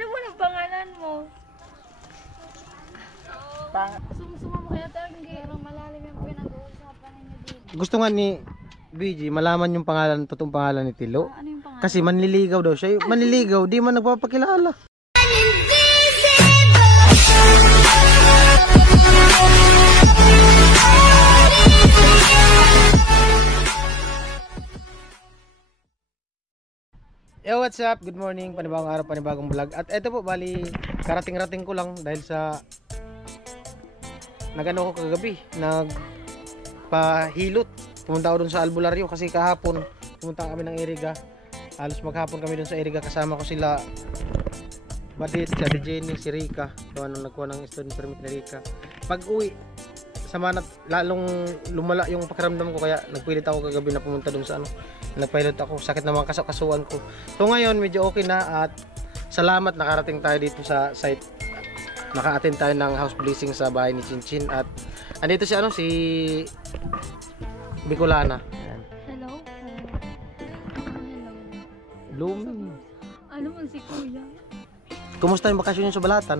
Ano mo ang pangalan mo? Sumsuma mo kaya talagang pero malalim yung pinag-uusapan ninyo dito. Gusto nga ni BG malaman yung pangalan, totoong pangalan ni Tilo. Ano yung pangalan? Kasi manliligaw daw siya. Manliligaw, di man nagpapakilala. Yo, what's up? Good morning. Panibagong araw, panibagong vlog. At eto po, bali, karating-rating ko lang dahil sa nagano ko kagabi, nagpahilot. Pumunta ako dun sa albularyo kasi kahapon pumunta kami ng Iriga. Halos maghapon kami dun sa Iriga, kasama ko sila Badit, si Ate Jenny, si Rika. So ano, nagkuha ng student permit ni Rika. Pag uwi, sama na lalong lumala yung pakiramdam ko, kaya nagpilit ako kagabi na pumunta dun sa ano. Nagpilot ako, sakit naman kasukasuan ko. So ngayon medyo okay na at salamat nakarating tayo dito sa site. Naka-attend tayo ng house blessing sa bahay ni Chinchin at andito si ano, si Bicolana. Ayan. Hello? Hello. Blooming. Ano man si Kuya? Kumusta yung bakasyon yung sa Balatan?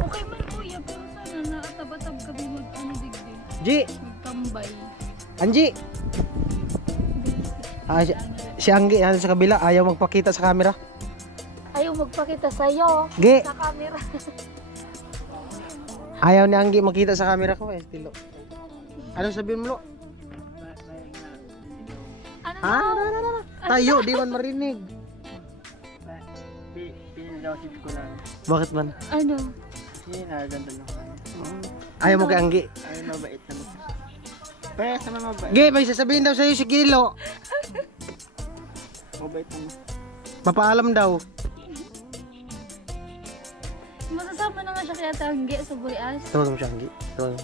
Okay man Kuya, pero sana nakatab-tab kami mag-ano digdi. G! Magtambay. Anji! Si Anggi yan sa kabila, ayaw magpakita sa camera. Ayaw magpakita sa'yo. Gi! Sa camera. Ayaw ni Anggi makita sa camera ko eh, Tilo. Anong sabihin mo, Lo? Ano Ah, tayo, di man marinig. Pinili daw si Bicolana. Bakit man? Ano? Kasi naganda lang kami. Ayaw mo kay Anggi. Ay, mabait naman. Pero sa mga mabait. Gi, may sasabihin daw sa'yo si Kilo. Mabait naman. Papaalam daw. Masasama na nga siya kaya tanggi sa Burias. Tawag mo siya, Anggi. Tawag mo.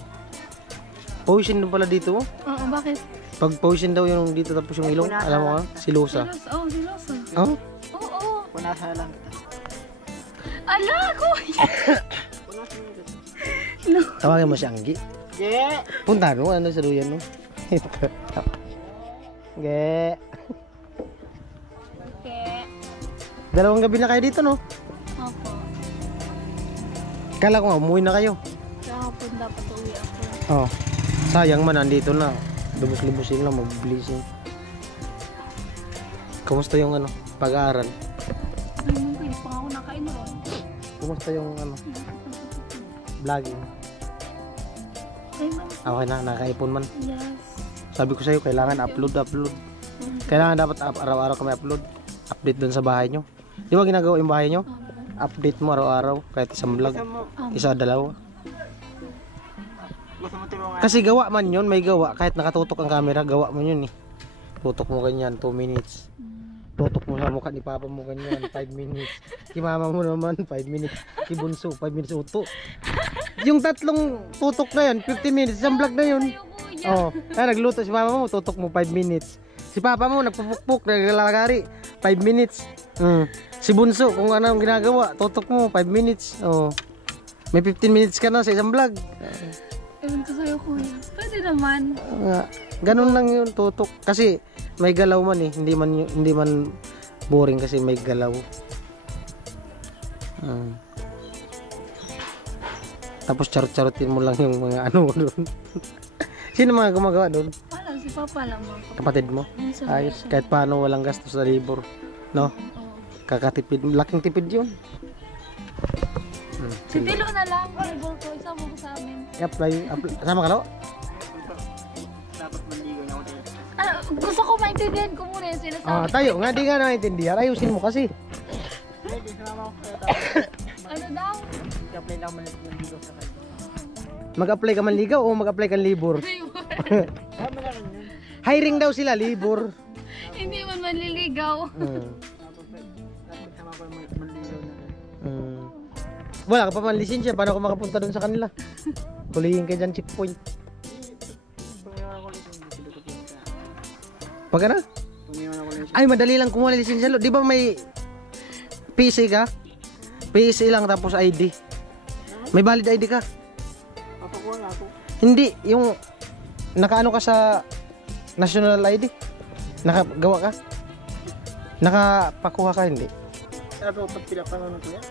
Poison din pala dito. Oo, bakit? Pag poison daw yung dito tapos yung ilong, alam mo ka? Silusa. Oh, silosa. Oh? Oo. Punasan lang kita. Ala, Kuya! Punasan lang kita. No. Tawagin mo si Anggi. Yeah! Punta no, ano sa duyan no? Ge. Okay. Dalawang gabi na kayo dito no? Opo. Kala ko nga, umuwi na kayo. Kahapon dapat uwi ako. Oh. Sayang man, nandito na. Lubos-lubosin lang, mag-blessing. Kumusta yung ano, pag-aaral? Ay, hindi pa ako nakain ron. Kumusta yung ano, vlogging? Ay, ma'am. Okay na, nakaipon man. Yes. Sabi ko sa'yo, kailangan upload. Kailangan dapat araw-araw kami upload. Update dun sa bahay nyo. Di ba ginagawa yung bahay nyo? Update mo araw-araw, kahit isang vlog. Isa, dalawa. Gusto mo tulungan? Kasi gawa man yun, may gawa. Kahit nakatutok ang camera, gawa mo yun eh. Tutok mo ganyan, 2 minutes. Tutok mo sa mukha ni papa mo ganyan, 5 minutes. Si mama mo naman, 5 minutes. Si bunso, 5 minutes uto. Yung tatlong tutok na yun, 50 minutes. Isang vlog na yun. Oh, nagluto si mama mo, tutok mo 5 minutes. Si papa mo, nagpupukpuk, naglalagari, 5 minutes. Si bunso, kung ano ang ginagawa, tutok mo 5 minutes. Oh. May 15 minutes ka na sa isang vlog. Ewan ko sa'yo, Kuya. Pwede naman. Ganun lang yun, tutok. Kasi may galaw man eh, hindi man boring kasi may galaw. Tapos charot-charotin mo lang yung mga ano doon. Sino mga gumagawa doon? Wala, si Papa lang mo. Kapatid mo? Ayos, kahit paano walang gastos sa libur. No? Kakatipid, laking tipid yun. Si Tilo na lang. Libor ko, isama ko sa amin. I-apply, sama ka no? Dapat manligo na ako tayo. Gusto ko maintindihan ko muna yung sinasabi. Tayo, nga di nga naiintindihan. Ayusin mo kasi. Ay, di sumama ko kaya tapos. Ano daw? I-apply lang manligo sa kanya. Mag-apply ka man ligaw o mag-apply ka libur? Tama naman yun. Hiring daw sila, libur. Hindi man manliligaw. Dapat sama ko manligo na rin. Wala ka pa man lisensya, paano ako makapunta doon sa kanila? Hulihin ka dyan, checkpoint. Pumiwan ako lisensya, hindi ko pinta. Pag ano? Pumiwan ako lisensya. Ay, madali lang kumuha ng lisensya. Di ba may PC ka? PC lang tapos ID. May valid ID ka? Papakuha nga ako. Hindi, yung nakaano ka sa national ID? Nakagawa ka? Nakapakuha ka, hindi? Sabi ko, pag pinapangunan ko yan.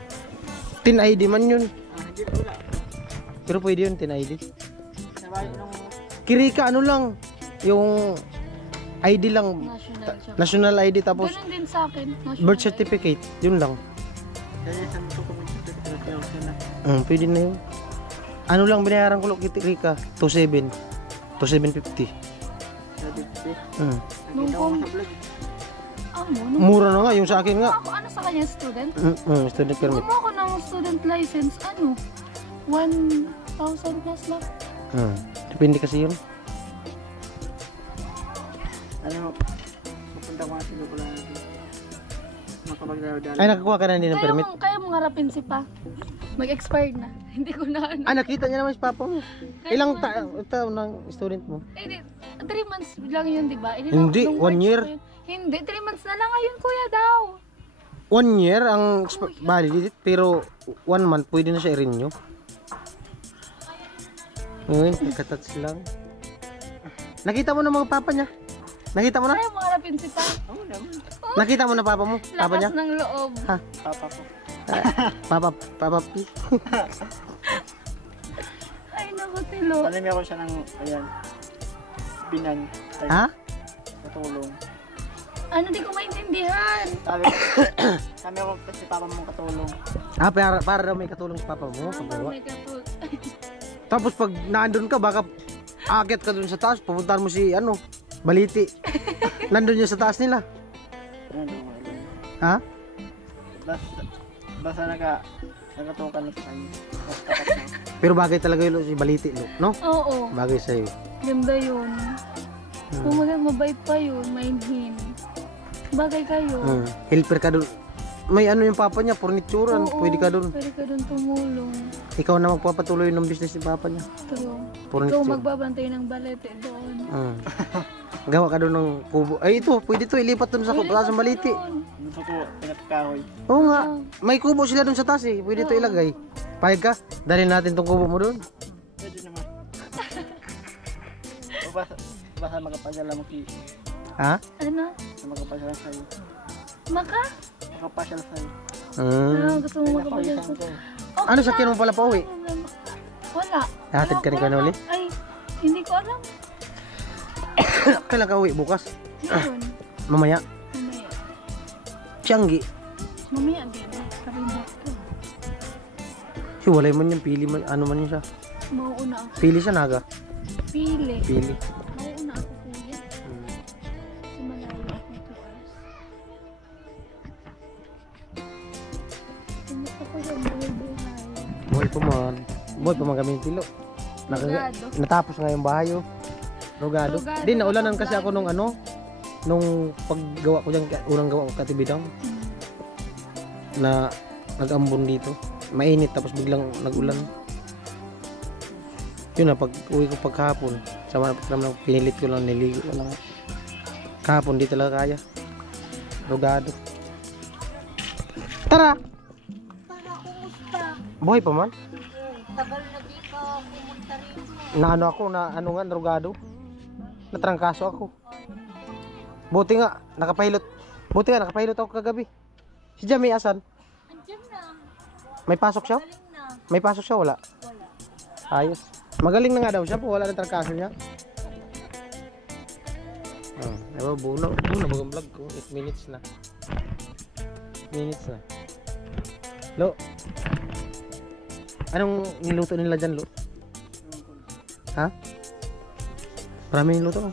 10 ID man yun. Hindi wala. Pero pwede yun, 10 ID. Sabay nung Kirika, ano lang, yung ID lang, National siya. national ID tapos Ganun din sa akin. National birth ID. certificate, yun lang. dahil sa mga community na. Pwede na yun. Ano lang binayaran ko kay Kirika? 2,700. 2,750. Sa DPP. Nung Nakita ko sa vlog. Nung Mura na nga, yung sa akin nga. ako, ano sa kanya, student? Student permit. Kumuha ko ng student license, 1,000 plus lang. Depende kasi yun. Ano, pupunta ko nga sa lupa lang natin. Makapagdala-dala. Ay, nakakuha ka na din ng permit. Kaya mo ngarapin si pa. Mag-expired na. Hindi ko na ano. Ah, nakita niya naman si Papa mo. Ilang taon ng student mo? Eh, 3 months lang yun, di ba? Hindi, nung 1 March year. pa yun. Hindi, 3 months na lang ngayon, kuya daw. 1 year ang valid, pero 1 month pwede na siya i-renew. Ngayon, katats lang. Nakita mo na mga papa niya? Nakita mo na? Kaya mo ngarapin si pa. Oo naman. Nakita mo na papa mo? Papa niya? Lakas ng loob. Ha? Papa ko. Papa P. Ay, naku, tilo. Alam ako siya ng, ayan, binan. Ha? Katulong. Ano, di ko maintindihan. Sabi ako kasi papa mong katulong. Ah, para daw may katulong sa papa mo. Pagawa. May katul. Tapos pag naandun ka, baka aakyat ka dun sa taas, pupuntahan mo si Baliti. Nandun yun sa taas nila. Ano, wala. Ha? Basta nakatukan na sa kanya. Pero bagay talaga yun si Baliti, no? Oo, Bagay sa'yo. ganda yun. Kumaga, mabait pa yun, mainhin. Bagay kayo. Helper ka dun. May ano yung papa niya, furnituran. Oo, Pwede ka dun. Pwede ka dun tumulong. Ikaw na magpapatuloy ng business ni papa niya. True. Ikaw Furniture. magbabantay ng balete doon. Gawa ka dun ng kubo. Ay ito, pwede to ilipat dun sa taas ng Baliti. Gusto ko, pinatakahoy. Oo nga, may kubo sila dun sa taas eh. Pwede to ilagay. Pahig ka, dalhin natin tong kubo mo dun. Pwede naman. O basta magpapasyal mo ki. Ha? Ano? Magpapasyal sa'yo. Magpapasyal sa'yo. Gusto mo magpapasyal Pinapawisan sa... ko. Ano sakyan mo pala pa uwi? Wala. Hatid ka ni Wala. Kanoli? Ay, hindi ko alam. Kailan ka uwi? Bukas? Ngayon. Mamaya? Mamaya. Tianggi. Mamaya din. Karindak ko. Hiwalay man yung pili man. Ano man yun siya? Mauuna ako. Pili siya naga. Pili. Pili. Mauuna ako, kuya. Kasi malayo ako 2 hours. Kumusta ko yung buhay-buhay? Buhay pa man. Buhay pa man kami yung tilo. Rogado. Natapos nga yung bahay oh. Rogado. Rogado. Di, naulanan kasi ako nung nung paggawa ko dyan, unang gawa ko katibidang na nag-ambon dito. Mainit tapos biglang nag-ulan. Yun na, pag uwi ko pagkahapon, sama naman pinilit ko lang, niligo ko lang. Kahapon di talaga kaya. Rogado. Tara! Buhay pa man? Tagal na dito, pumunta rin. Na nga, narugado. Natrangkaso ako. Buti nga, nakapahilot ako kagabi. Si Jamie asan? Andiyan na. May pasok siya? Galing na. May pasok siya, wala? Wala. Ayos. Magaling na nga daw siya po, wala ng trangkaso niya. Ewan, buo na bagang vlog ko. 8 minutes na. Lo, anong niluto nila dyan, Lo? Ha? Marami niluto.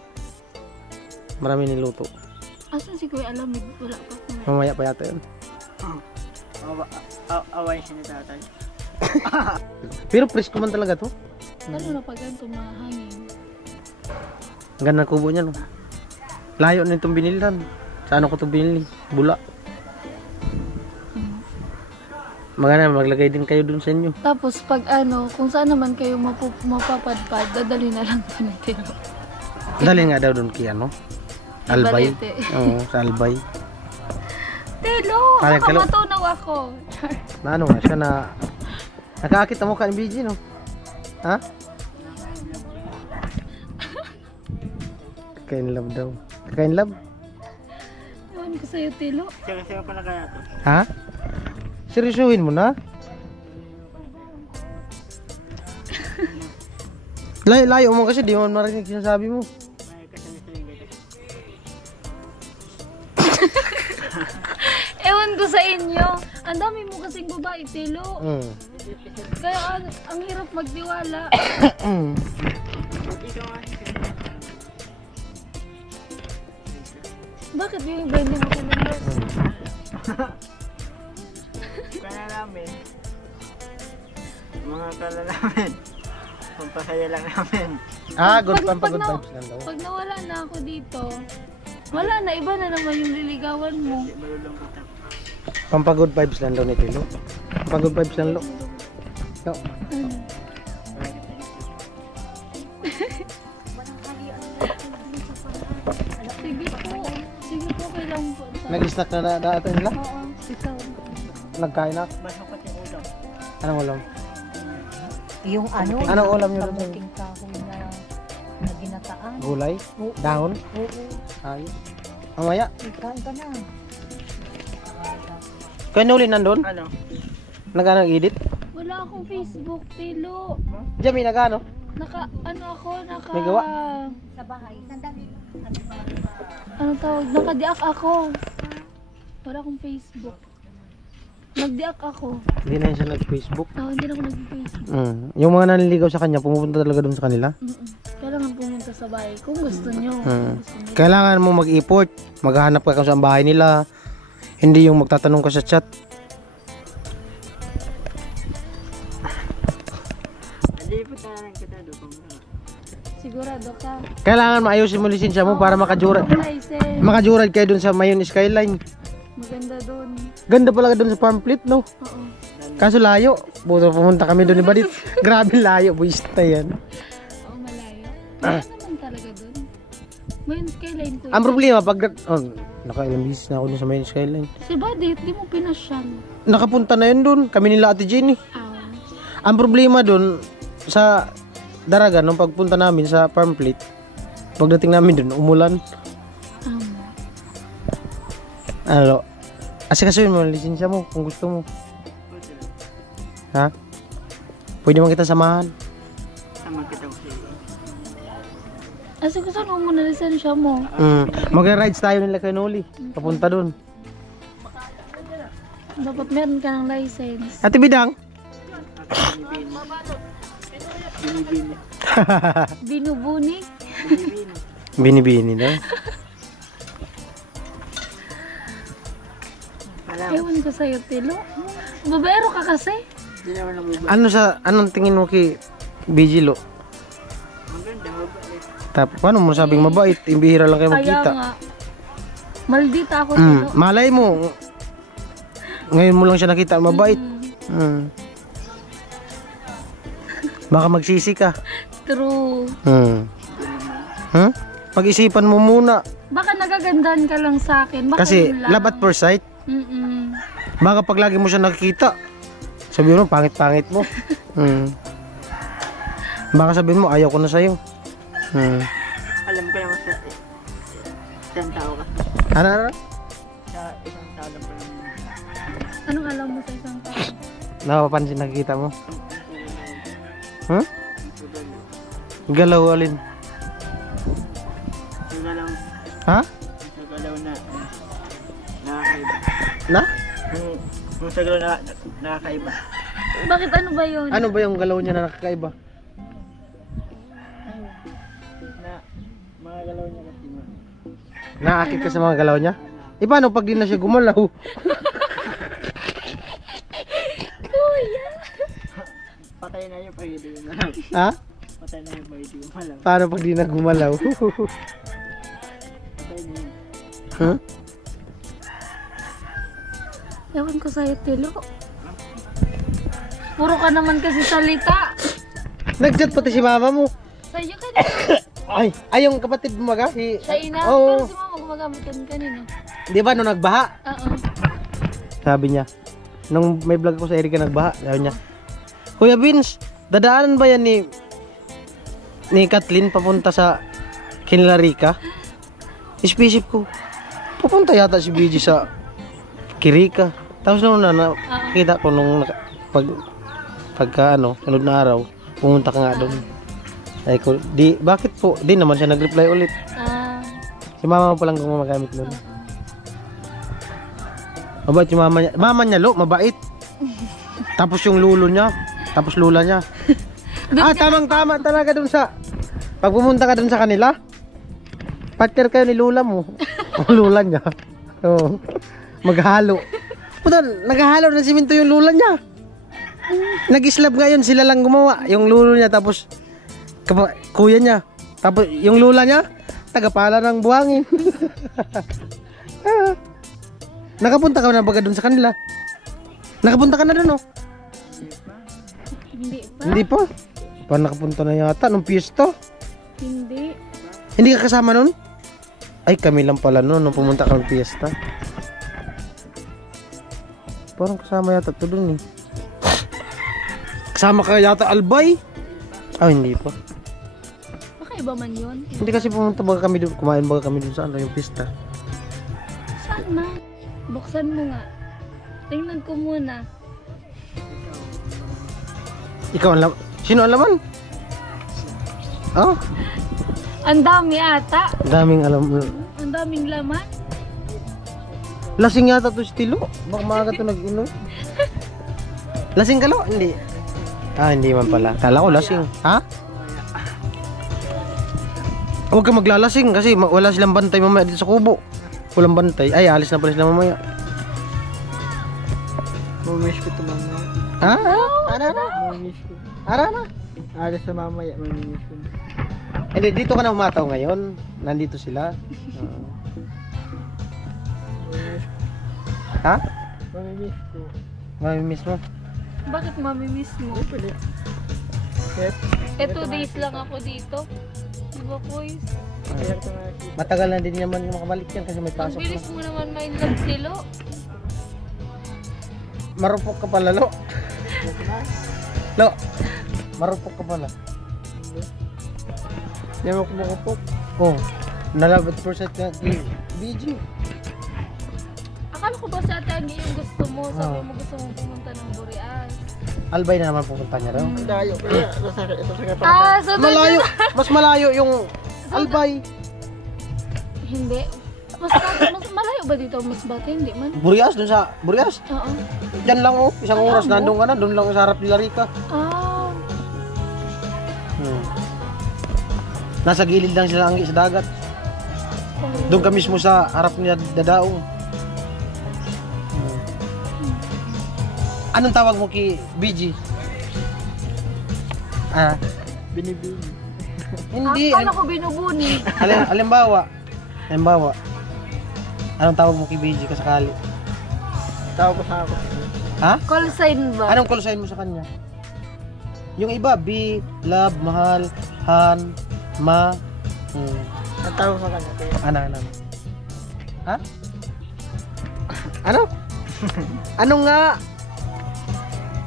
Marami niluto. Asan si Kuya Alamid? Wala pa ko. Mamaya pa yata yun. Awayin siya ni tatay. Pero presko man talaga to. Lalo na pag ganito mga hangin. Ang ganda ng kubo niya, no? Layo na itong binilhan. Saan ako ito binili? Bula. Maganda, maglagay din kayo dun sa inyo. Tapos pag kung saan naman kayo mapapadpad, dadali na lang ito ng tiro. Dali nga daw dun kay Albay. Balete. Oo, sa Albay. Telo! Parang kalo- Matunaw ako. Na ano nga siya na nakaakit ang mukha ni BG, no? Ha? Kakain love daw. Kakain love? Ewan ko sa'yo, Telo. Siya pa na kaya to. Ha? Seryosuhin mo na? Layo mo kasi, di mo marinig sinasabi mo. May kasama sa Liga. Ewan ko sa inyo. Ang dami mo kasing babae, Tilo. Kaya ang hirap magtiwala. Ikaw nga. Bakit yung iba hindi mo kinunod? Kaya namin. Mga kala namin. Pampasaya lang namin. Good Pag vibes na- lang daw. Pag nawala na ako dito, wala na, iba na naman yung liligawan mo. Hindi malulungkot ako. Pampagood vibes lang daw ni Tilo. Pampagood vibes lang lo. No. Sige po, kailangan po. Nag-snack na dati nila? Oo, ikaw. Nagkain na? Masukot yung ulam. Anong ulam? Yung ano? Anong ulam nyo doon? Kamuting kahoy na ginataan. Gulay? Oo. Dahon? Oo. Ayos. Mamaya. Ikain ka na. Kaya nuli nandun? Ano? Nag-ano edit? Wala akong Facebook, Tilo. Diyan may nag-ano? May gawa? Sa bahay. Sandali lang. Ano tawag? Nakadiak ako. Wala akong Facebook. Nagdiak ako. Hindi na yun siya nag-Facebook. Hindi na ako nag-Facebook. Yung mga nanliligaw sa kanya, pumupunta talaga doon sa kanila. Kailangan pumunta sa bahay. Kung gusto nyo. Gusto nyo. Kailangan mo mag-effort. Maghahanap ka kung saan bahay nila. Hindi yung magtatanong ka sa chat. Alipot na lang kita doon. Sigurado ka. Kailangan maayusin mo lisensya mo para makajurad. License. Makajurad kayo doon sa Mayon Skyline. Maganda doon. Ganda pala doon sa Pamphlet, no? Oo. Kaso layo. Buto pumunta kami doon ni Badit. Grabe layo, buwista yan. Oo, malayo. Wala naman talaga doon. Mayon Skyline ko. Ang problema, pag... nakailang bisis na ako doon sa Mayon Skyline. Si Badit, di mo pinasyan. Nakapunta na yun doon. Kami nila Ate Jenny. Ang problema doon, sa Daraga, nung pagpunta namin sa Pamphlet, pagdating namin doon, umulan. Ano? Asikasuhin mo ang lisensya mo kung gusto mo. Ha? Pwede mo kita samahan. Sama kita ko sa'yo. Kasi gusto mo muna lisensya mo. Mag-rides tayo nila kay Noli. Papunta doon. Dapat meron ka ng license. Ate Bidang? Binibini. Binubuni. Binibini. Binibini daw. Alam. Ewan ko sa'yo, Tilo. Babaero ka kasi. Hindi naman nabubay. Anong tingin mo kay Bijilo? Maganda, mabait. Tapos paano mo sabing mabait? Imbihira lang kayo Kaya magkita. nga. Maldita ako, Tilo. Malay mo. Ngayon mo lang siya nakita mabait. Baka magsisi ka. True. Pag-isipan mo muna. Baka nagagandahan ka lang sa akin. Baka Kasi yun lang. love at first sight. Baka pag lagi mo siya nakikita, sabihin mo, pangit-pangit mo. Baka sabihin mo, ayaw ko na sa'yo. Alam ko naman sa isang tao ka. Ano? Sa isang tao lang ko naman. Anong alam mo sa isang tao? Napapansin nakikita mo? Galaw alin? Nagalaw. Ha? Nagalaw na. Nakakaiba. Na? Kung sa galaw na nakakaiba. Bakit ano ba yun? Ano ba yung galaw niya na nakakaiba? Na mga galaw niya kasi mo. Naakit ka sa mga galaw niya? E paano pag di na siya gumalaw? Kuya! Patay na yung pag-ibig mo. Ha? Patay na yung pag-ibig mo. Paano pag di na gumalaw? Patay na yun. Huh? Ewan ko sa'yo, Tilo. Puro ka naman kasi salita. Nag-chat pati si mama mo. Sa'yo ka na. Ay yung kapatid mo maga? Sa ina. Oo. Pero si mama gumagamit ka kanina. Di ba nung nagbaha? Oo. Sabi niya. Nung may vlog ko sa Erika nagbaha, sabi niya, Kuya Vince, dadaanan ba yan ni Kathleen papunta sa Kinila Rica? Ispisip ko, pupunta yata si BG sa Kirika. Tapos nung nakita ko nung pagka sunod na araw, pumunta ka nga doon. Ay, bakit po? Di naman siya nag-reply ulit. Ah, Si mama mo palang gumagamit nun. Mabait yung mama niya. Mama niya, lo, mabait. Tapos yung lulo niya. Tapos lula niya. Tamang-tama talaga dun sa... Pag pumunta ka dun sa kanila, partner kayo ni lula mo. O lula niya. Oo. Maghalo. Puta, naghahalo ng simento yung lula niya. Nag-slab ngayon, sila lang gumawa. Yung lulo niya, tapos kuya niya. Tapos yung lula niya, tagapala ng buhangin. Nakapunta ka na baga dun sa kanila? Nakapunta ka na dun, oh? hindi pa. Hindi pa. Parang nakapunta na yata nung piyesta. Hindi. Hindi ka kasama nun? Ay, kami lang pala nun nung pumunta ka ng piyesta. Parang kasama yata ito dun eh. Kasama ka yata Albay? Ah, hindi pa. Baka iba man yun. Hindi kasi pumunta baga kami dun. Kumain baga kami dun sa ano, yung pista. Saan na? Buksan mo nga. Tingnan ko muna. Ikaw ang laman? Sino ang laman? Oh, Ang dami ata. daming alam. Ang daming laman. Lasing yata to si Tilo. Baka maaga to nag-inom. Lasing ka lo? Hindi. Ah, hindi man pala. Kala ko lasing. Ha? Huwag ka maglalasing kasi wala silang bantay mamaya dito sa kubo. Walang bantay. Ay, alis na pala sila mamaya. Mamiss ko ito mamaya. Ha? Ara na? Mamiss ko. Ara na? Alis sa mamaya, mamiss ko. Hindi, dito ka na umataw ngayon. Nandito sila. Ha? Mamiss ko. Mamimiss mo? Bakit mamimiss mo? Pwede. Eh, 2 days lang ako dito. Diba, boys? Kaya ko nga. Matagal na din naman yung makabalik yan kasi may Ang pasok na. bilis mo naman may love silo. Marupok ka pala, Lo. Lo, marupok ka pala. Hindi mo kumukupok. Oh, nalabot percent ka. BG. Akala ko ba sa Atagi yung gusto mo? Sabi mo gusto mo pumunta ng Boreas. Albay na naman pupunta niya raw. Ang dayo. Kaya ito sa kapatid. Ah, so Malayo, mas malayo yung Albay. Hindi. Mas malayo ba dito mas bata? Hindi man. Burias, dun sa Burias. Oo. Diyan lang oh, isang Ay, oras amo. nandun ka na, dun lang sa harap ni Larika. Ah. Nasa gilid lang sila anggi sa dagat. Doon ka mismo sa harap ni Dadaong. Anong tawag mo kay BG? Ah, Binibini. hindi. Akala ko binubuni. Halimbawa. Anong tawag mo kay BG kasakali? Tawag ko sa ako. Ha? Call sign ba? Anong call sign mo sa kanya? Yung iba, B, love, mahal, han, ma. Ang tawag sa kanya. Kaya Ano? Ha? Ano? Ano nga?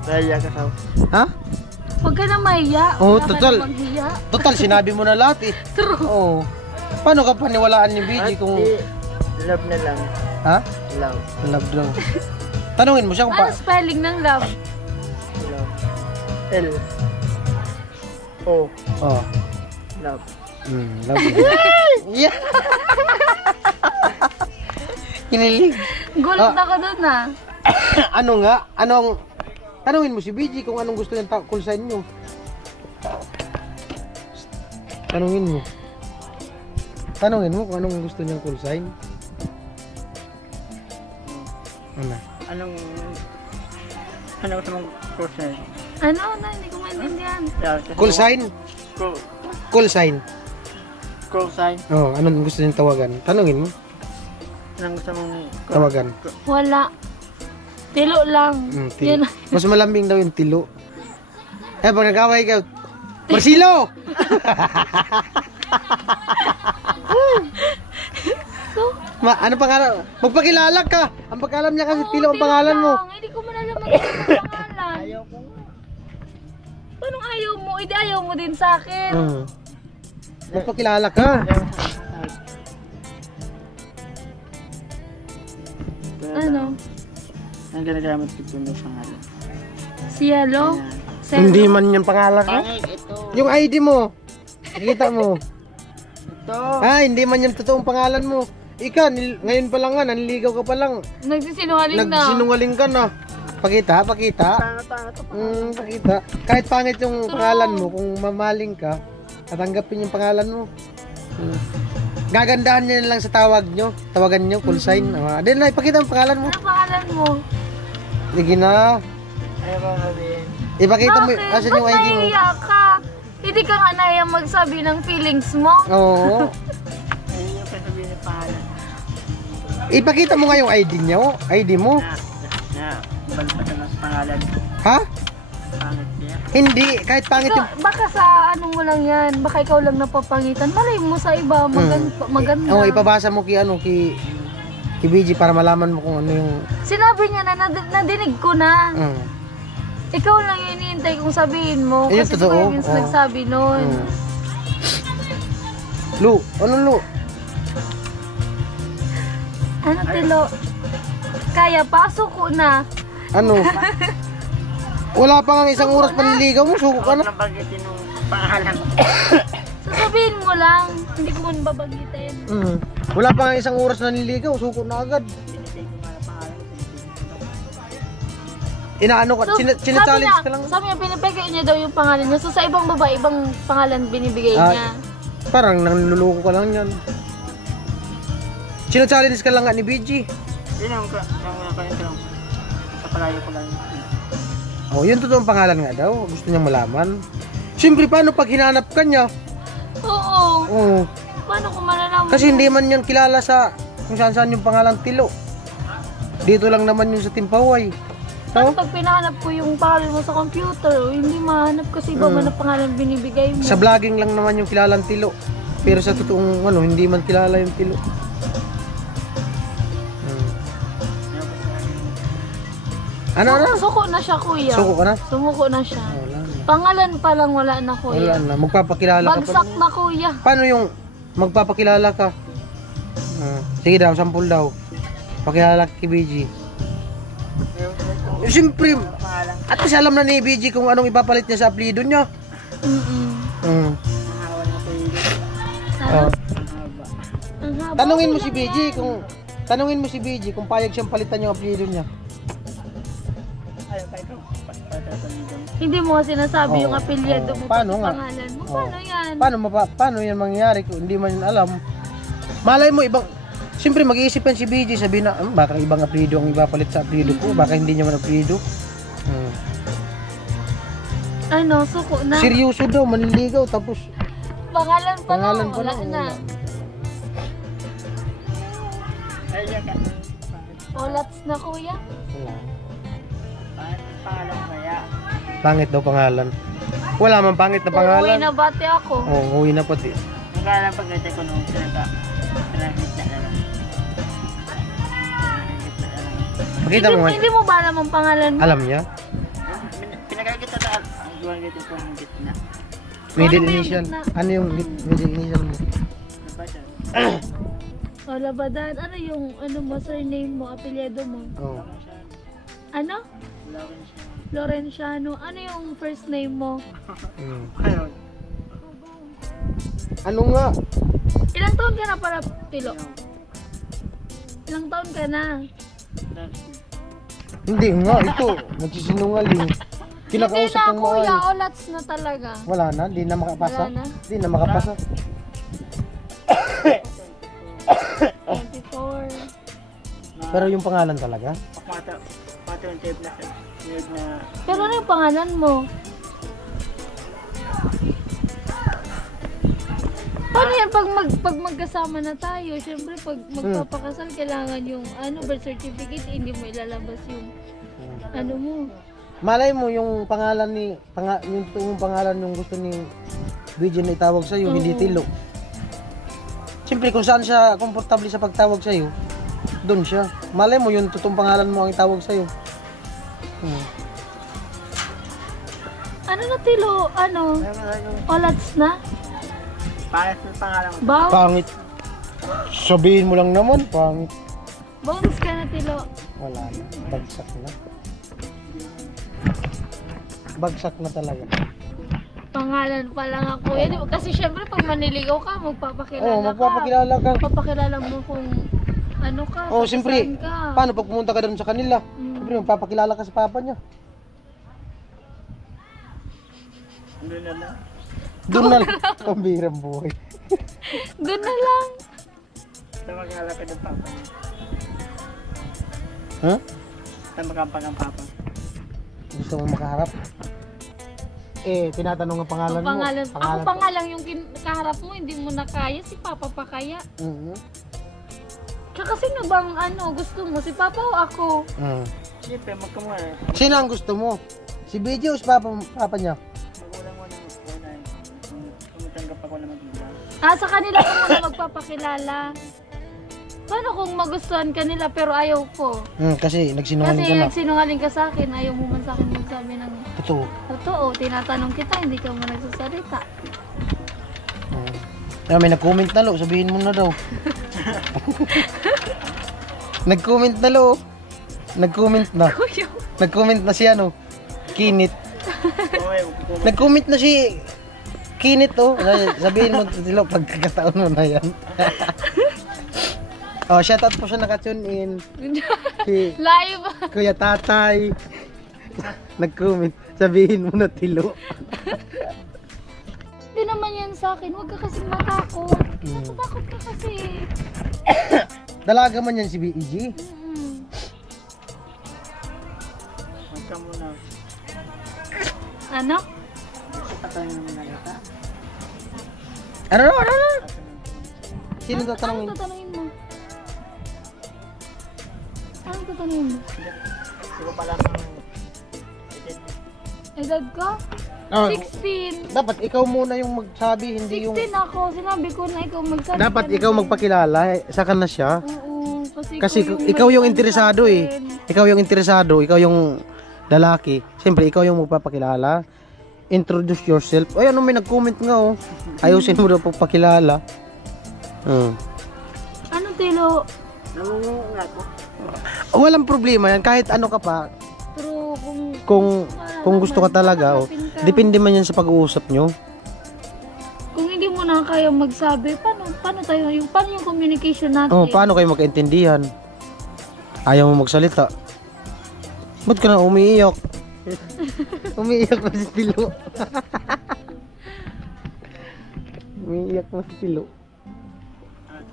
naiya ka sa Ha? Huwag ka na mahiya. Oo, Wala ka total. na maghiya. Total, sinabi mo na lahat eh. True. Oo. Paano ka paniwalaan ni BG kung... love na lang. Ha? Love. Love lang. Tanungin mo siya kung Ano pa... spelling ng love? Love. L. O. Oh. Love. Love. Yeah. Kinilig. Gulat ako dun ah. Ano nga? Anong... Tanungin mo si BG kung anong gusto niyang call sign nyo. Tanungin mo. Tanungin mo kung anong gusto niyang call sign. Ano? Ano gusto mong process? Ano? Hindi ko maintindihan. Call sign? Call sign. Call sign. Oh, anong gusto niyang tawagan? Tanungin mo. Anong gusto mong Tawagan. Wala. Tilo lang. Tilo. Yan. Mas malambing daw yung tilo. Eh, pag nag-away ka, Marcelo! Ano pangalan? Magpakilala ka! Ang pagkalam niya kasi tilo ang pangalan mo. Hindi ko man alam ang pangalan. ayaw ko nga. Paano ayaw mo? Hindi ayaw mo din sa akin. Magpakilala ka. Ano? Ang ginagamit ko ito ng pangalan. Si Yelo? Hindi man yung pangalan ko. Pangit ito. Yung ID mo. Nakita mo. Ito. Hindi man yung totoong pangalan mo. Ika, ngayon pa lang nga, nanliligaw ka pa lang. Nagsisinungaling na. Nagsinungaling ka na. Pakita. Tanga-tanga to pa. Pakita. Kahit pangit yung pangalan mo, kung mamaling ka, tatanggapin yung pangalan mo. Gagandahan niya lang sa tawagan nyo, call sign. Then na, ipakita ang pangalan mo. Ano pangalan mo? Sige na. Ayaw ko sabihin. Ipakita mo, Bakit? asan yung Ba't ID mo? nahiya ka? Hindi ka nga nahiyang magsabi ng feelings mo? Oo. Ayaw ko sabihin ng pangalan. Ipakita mo nga yung ID niyo, ID mo. Balpatan ng pangalan. Ha? Pangit niya. Hindi, kahit pangit yung... Baka sa ano mo lang yan, baka ikaw lang napapangitan. Malay mo sa iba, maganda. Oo, ipabasa mo kay BG para malaman mo kung ano yung... Sinabi niya na nadinig ko na. Mm. Ikaw lang yung hinihintay kong sabihin mo. Eh, yung Kasi totoo? si Kuya Vince Oo. nagsabi nun. Mm. Lu, ano Lu? Ano Tilo? Kaya pasok ko na. Ano? Wala pa nga isang oras panliligaw mo, suko ka na. Huwag nabagitin ng pangalan. Sasabihin mo lang. Hindi ko man babagitin. Wala pa nga isang oras na nililigaw, suko na agad. Pinitay ko nga ang pangalan. Inaano ka, challenge ka lang. Sabi niya, pinipigay niya daw yung pangalan niya. So sa ibang babae, ibang pangalan binibigay niya. Parang nanluloko ka lang yan. Challenge ka lang nga ni BG. Yun ang kanito. Sa palayo ko lang. Oh, yun totoong pangalan nga daw. Gusto niya malaman. Siyempre, paano pag hinanap ka niya? Oo. Oo. Paano ko malalaman? Kasi hindi man yan kilala sa kung saan yung pangalan Tilo. Dito lang naman yun sa Timpaway. Paano So, pag pinahanap ko yung pangalan mo sa computer? Hindi mahanap kasi iba man ang pangalan binibigay mo. sa vlogging lang naman yung kilalang Tilo. Pero sa totoong hindi man kilala yung Tilo. Ano? Suko na siya, kuya. Suko ka na? Sumuko na siya. Wala na. Pangalan pa lang wala na, Wala kuya. na. Magpapakilala ka pa. Bagsak na, kuya. Paano yung magpapakilala ka? Sige daw, sampul daw. Pakilala ka kay BG. Siyempre, Pangalan. at least alam na ni BG kung anong ipapalit niya sa apelido niya. Mm-mm. Nahawa niya ko yun. Sana. Oh. Ang haba. Tanungin mo Okay si lang BG yan. kung payag siyang palitan yung apelido niya. Ayaw tayo ito. Patataligam. Hindi mo kasi sinasabi yung Oo, apelyido mo paano pati nga? pangalan mo. Oo. Paano yan? Paano yan mangyayari kung hindi man yun alam? Malay mo ibang siyempre mag-iisip yan si BG, sabi na baka ibang apelido ang ipapalit sa apelido ko, baka hindi niya man apelido. Ano, suko na. Seryoso daw, manliligaw tapos Pangalan pa pangalan lang, pa wala lang. na. Ayaw ka. Olats na, kuya. Wala. Pangalan kaya. Pangit daw pangalan. Wala man pangit na Uuwi pangalan. na bate ako. Oo, uwi na pati. Nagkaalam pagkita ko nung pinagit na lang. Pakita mo nga. Hindi mo ba alam ang pangalan mo? Alam niya? Pinagkagit na taal. Ang juwan gito ko ng gitna. Middle Ano ba yung initial. gitna? Ano yung middle initial mo? Diba siya? Wala ba dad? Ano yung mo, surname mo, apelyido mo? Oo. Ano? Wala ko na siya. Lorenciano. Ano yung first name mo? Ayun. Ano nga? Ilang taon ka na para, Tilo? Ilang taon ka na? Hindi nga, ito. Nagsisinungaling. Hindi Kinakausap na, ng kuya. mga... Olats na talaga. Wala na, di na makapasa. Wala na. Di na makapasa. 24. Pero yung pangalan talaga? Pati yung tape na sinunod na Pero ano yung pangalan mo? Paano yan pag magkasama na tayo? Siyempre pag magpapakasal kailangan yung birth certificate, hindi mo ilalabas yung mo. Malay mo yung pangalan yung totoong pangalan yung gusto ni BG na itawag sa'yo, hindi Tilo. Siyempre kung saan siya komportable sa pagtawag sa'yo, doon siya. Malay mo yung totoong pangalan mo ang itawag sa'yo. Ano na Tilo? Olats na? para sa pangalan mo. Bounce? Pangit. Sabihin mo lang naman, pangit. Bounce ka na Tilo. Wala na. Bagsak na. Bagsak na talaga. Pangalan pa lang ako. Yan, kasi syempre pag maniligaw ka, magpapakilala Oo, magpapakilala ka. Papakilala mo kung ano ka, Oo, taga siyempre. saan ka. Paano pag pumunta ka doon sa kanila? Siyempre, magpapakilala ka sa papa niya. Doon na lang. Doon na lang. Pambirang buhay. Doon na lang. Sa maglalapit ng papa niya. Ha? Sa magampang ang papa. Gusto mo makaharap? Eh, tinatanong ang pangalan Ang pangalan, mo. ako pa nga lang yung kaharap mo, hindi mo na kaya, si Papa pa kaya. Mhm. Tsaka sino bang ano, gusto mo, si Papa o ako? Siyempre, magkamura. Sino ang gusto mo? Si BJ o si papa niya? Magulang mo na magkunan. Tumatanggap ako na magulang. Sa kanila ko muna magpapakilala. Paano kung magustuhan ka nila pero ayaw ko? Kasi nagsinungaling Kasi ka na. nagsinungaling ka sa akin, ayaw mo man sa akin magsabi ng Totoo. totoo. Tinatanong kita, hindi ka mo nagsasalita. May nag-comment na lo, sabihin mo na daw. Nag-comment na lo. Nag-comment na. Nag-comment na si ano, Kinit. Nag-comment na si Kinit oh. Sabihin mo sila pagkakataon mo na yan. Oh, shoutout po siya naka-tune in. Si Live! Kuya Tatay. Nag-comment. Sabihin mo na tilo. Hindi naman yan sa akin, huwag ka kasi matakot. Natatakot ka kasi. Dalaga man yan si BEG. Magka muna. Ano? Tatanungin mo na kita. Ano? Sino tatanungin? Anong tatanungin mo? Anong tatanungin mo? Siguro pala kung Edad ka? Oh, 16. dapat ikaw muna yung magsabi, hindi yung 16 ako. Sinabi ko na ikaw magsabi. dapat ka na ikaw din. magpakilala, saka na siya. Oo, Kasi may ikaw yung ano interesado sa eh. akin. Ikaw yung interesado, ikaw yung lalaki. Siyempre, ikaw yung magpapakilala. Introduce yourself. Ay, ano may nag-comment nga oh. Ayusin mo daw pagpakilala. Ano tilo? namungunga ako. Walang problema yan. Kahit ano ka pa, Pero kung gusto ka talaga, oh, depende man yan sa pag-uusap nyo. Kung hindi mo na kaya magsabi, paano yung communication natin? Oh, paano kayo magkaintindihan? Ayaw mo magsalita. Ba't ka na umiiyak? Umiiyak na si Tilo. Umiiyak na si Tilo.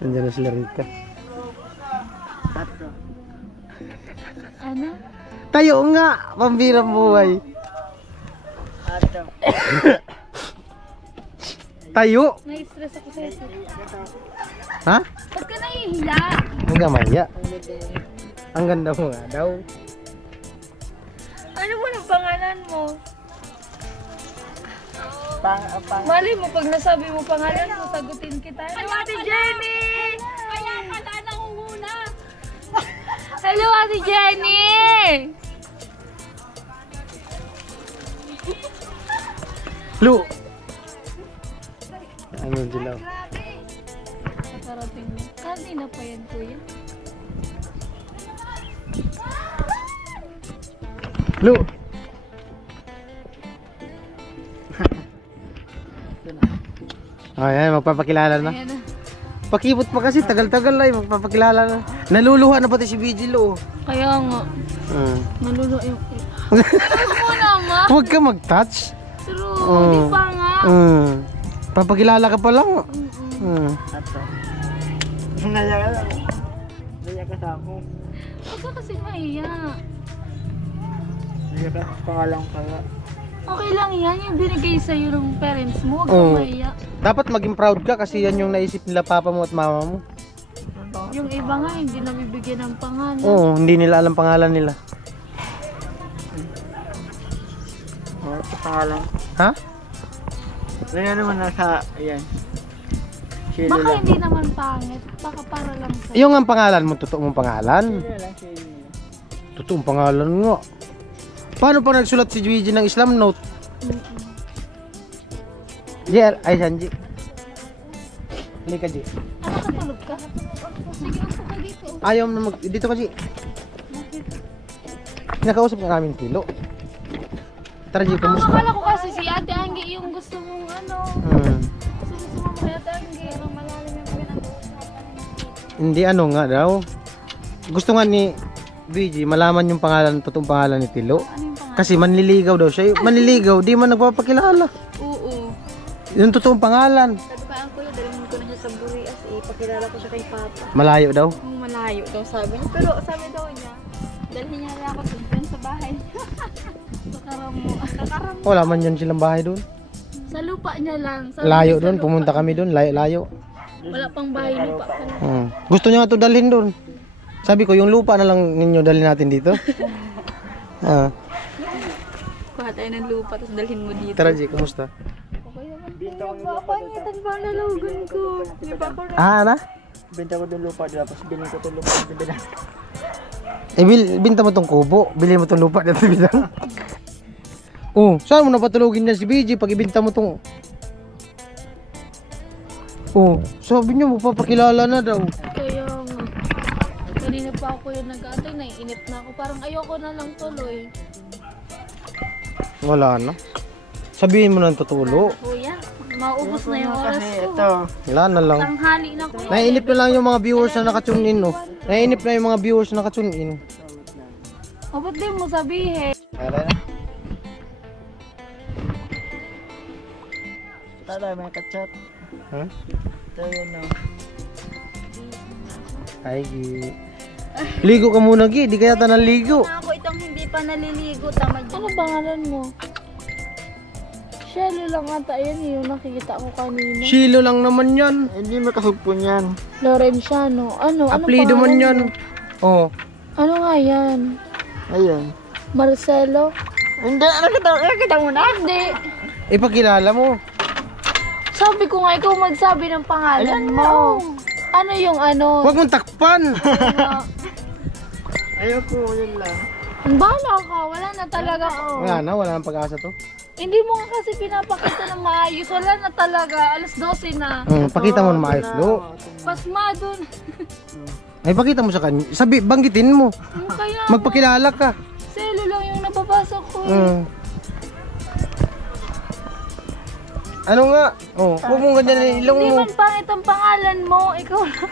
Nandiyan na sila Rika. Tatlo. Ano? Tayo nga! Pambirang buhay. Tatlo. Tayo! Nai-stress ako sa isa. Ha? Ba't ka nahihiya? Ang gamaya. Ang ganda mo nga daw. Ano mo ng pangalan mo? Pang. Mali mo, pag nasabi mo pangalan mo, sagutin kita. Hello, Ate Jenny! Kaya pala nangunguna. Hello, Ate Jenny! Lu! Ano sila? Nakarating mo. Kanina pa yan, kuya. Lu! Ayan, magpapakilala na. Ayan na. Pakipot pa kasi, tagal-tagal ay magpapakilala na. Naluluha na pati si BG Lo. Kaya nga, nalulo yung... Huwag mo naman! Huwag ka mag-touch. True, di pa nga. Papakilala ka pa lang. Tatlo. Naya ka lang. Naya ka sa ako. Huwag ka kasi mahiya. Naya ka sa pangalang kaya. Okay lang yan, yung binigay sa'yo ng parents mo, huwag Oo. kang mahiya. Dapat maging proud ka kasi yan yung naisip nila papa mo at mama mo. Yung iba nga, hindi nabibigyan ng pangalan. Oo, hindi nila alam pangalan nila. Oh, sa pangalang. Ha? Naya naman nasa, ayan. Shilo Baka lang. hindi naman pangit, baka para lang sa'yo. Yung ang pangalan mo, totoong pangalan. Shilo lang, shilo lang. Totoong pangalan nga. Paano pa nagsulat si BG ng Islam note? Jer, ay Sanji. Halika, Ji. Ano ka, tulog ka? Sige, upo ka dito. Ayaw na mag... Dito ka, Ji. Nakausap na namin Tilo. Tara, G, kumusta? Akala ko kasi si Ate Anggi yung gusto mong ano. Gusto mo kay Ate Anggi. Malalim yung pinag-uusapan. Hindi ano nga daw. Gusto nga ni BG malaman yung pangalan, totoong pangalan ni Tilo. Ano yung pangalan? Kasi manliligaw daw siya. Manliligaw, di man nagpapakilala. Oo. Yung totoong pangalan. Sabi ko, ang kuya, dalhin ko na siya sa Burias. Ipakilala ko siya kay Papa. Malayo daw. Kung malayo daw sabi niya. Pero sabi daw niya, dalhin niya rin ako dun sa bahay. Kakaramo. Wala man yan silang bahay doon. Sa lupa niya lang. Sa Layo sa doon, lupa. pumunta kami doon, layo. Wala pang bahay lupa pa lang. Gusto niya nga ito dalhin doon. Sabi ko, yung lupa na lang ninyo dalhin natin dito. Kuha tayo ng lupa, tapos dalhin mo dito. Tara, G, kumusta? Okay naman po. Papangitan ba ang nalawagan ko? Di ba ako Ano? Benta ko yung lupa dito, tapos bilhin ko itong lupa dito bilang. Binta mo tong kubo, bili mo tong lupa dito bilang. Oh, saan mo napatulogin yan si BG pag ibinta mo tong... Oh, sabi niyo magpapakilala na daw. Kaya nga. Kanina pa ako yung nag-atay, naiinip na ako. Parang ayoko na lang tuloy. Wala na. Sabihin mo na tutulo. Kuya, maubos na yung oras ko. Ito. Wala na lang. Tanghali na kuya. Naiinip na lang yung mga viewers na nakatune in, no? Naiinip na yung mga viewers na nakatune in. O, ba't di mo sabihin? Tara, may kachat. Huh? Ito yun, no. Ay, Gi. Ligo ka muna, Gi. Di kaya ta naligo. Ako itong hindi pa naliligo, tama dyan. Ano pangalan mo? Shelly lang ata yan yung nakikita ko kanina. Shilo lang naman yan. Hindi makasugpo niyan. Lorenciano. Ano Aplido man yan. Oh. Ano nga yan? Ayun. Marcelo? Hindi, nakita mo na. Hindi. Ipakilala mo. Sabi ko nga ikaw magsabi ng pangalan mo. Ano yung ano? Huwag mong takpan. Ayoko, yun lang. Bala ka, wala na talaga. Wala nang pag-asa to. Hindi mo nga kasi pinapakita ng maayos. Wala na talaga. Alas 12 na. Pakita mo na maayos, Lo. Pasma dun. Ay, pakita mo sa kanya. Banggitin mo. Kaya Magpakilala ka. selo lang yung napapasok ko. Ano nga? Oh, huwag mong ganyan ang ilong Hindi mo. man pangit ang pangalan mo. Ikaw lang.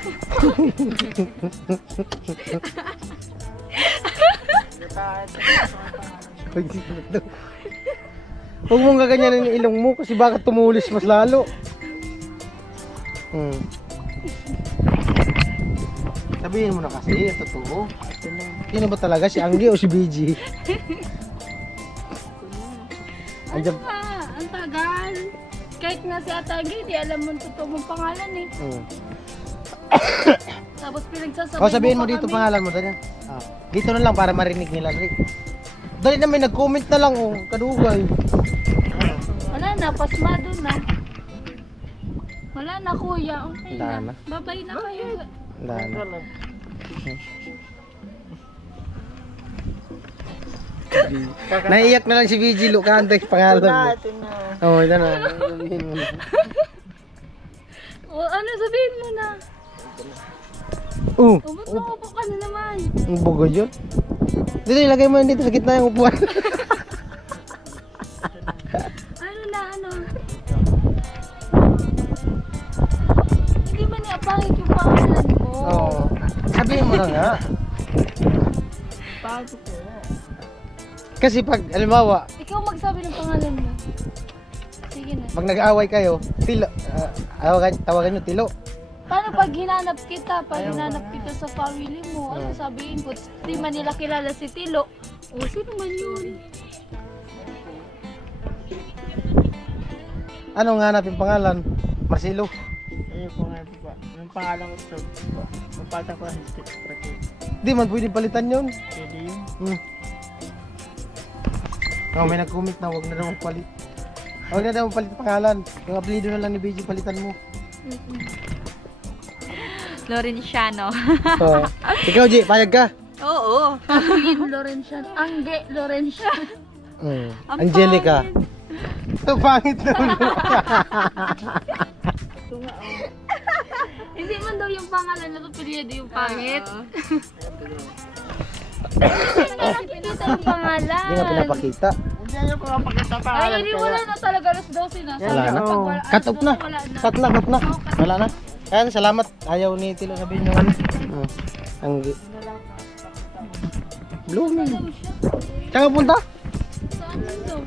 Huwag mong gaganyan ang ilong mo kasi baka tumulis mas lalo. Sabihin mo na kasi, totoo. Sino ba talaga? Si Anggi o si BG? Andiyan. Ang tagal. Kahit nga si Atagi, di alam mo ang totoo mong pangalan eh. Tapos pinagsasabi Sabihin mo pa dito kami. pangalan mo, dali. Dito na lang para marinig nila, Rick. Dali na, may nag-comment na lang, oh. Kadugay. Wala na, pasma doon na. Wala na kuya, okay Wala na. na. Babay na kayo. Wala na. Naiiyak na lang si BG, Lo. Kantay pangalan mo. Ito na. Oh, ito na. Sabihin mo na. O ano, sabihin mo na. Ba't nakaupo ka na naman? Ang bugo yun. Dito, ilagay mo yan dito sa gitna yung upuan. Ano na, ano? Hindi man niapangit yung pangalan mo. Oo. Sabihin mo na nga. Bago ko. Kasi pag, halimbawa, Ikaw magsabi ng pangalan mo. Sige na. pag nag-aaway kayo, Tilo, tawagan nyo Tilo. Paano pag hinanap kita? Pag hinanap kita sa family mo, ano sabihin ko? Di man nila kilala si Tilo. O, sino man yun? Anong hanap yung pangalan? Marcelo. Ayoko nga ito pa. Yung pangalan ko ito. Magpata ko ang stick bracket. Di man pwede palitan yun. Pwede yun. May nag-comment na huwag na daw palit. Huwag na daw palit pangalan. Yung apelido na lang ni BG palitan mo. Lorenciano. So, ikaw G, payag ka? Oo. Angge Lorencian. Angge Lorencian. Angelica. Ito pangit na ulo. Hindi man daw yung pangalan na apelyido yung pangit. Hindi nakikita yung pangalan. Hindi nga pinapakita. Hindi, Ayaw ko nga pakita pa. Ay, hindi wala na talaga alas 12 na. Wala na. Pag wala, Cut off na. wala na. Cut na. Wala na. Ayan, salamat. Ayaw ni Tilo sabihin yung ano. Ang blooming. Daw siya. Saan ka punta? Saan daw?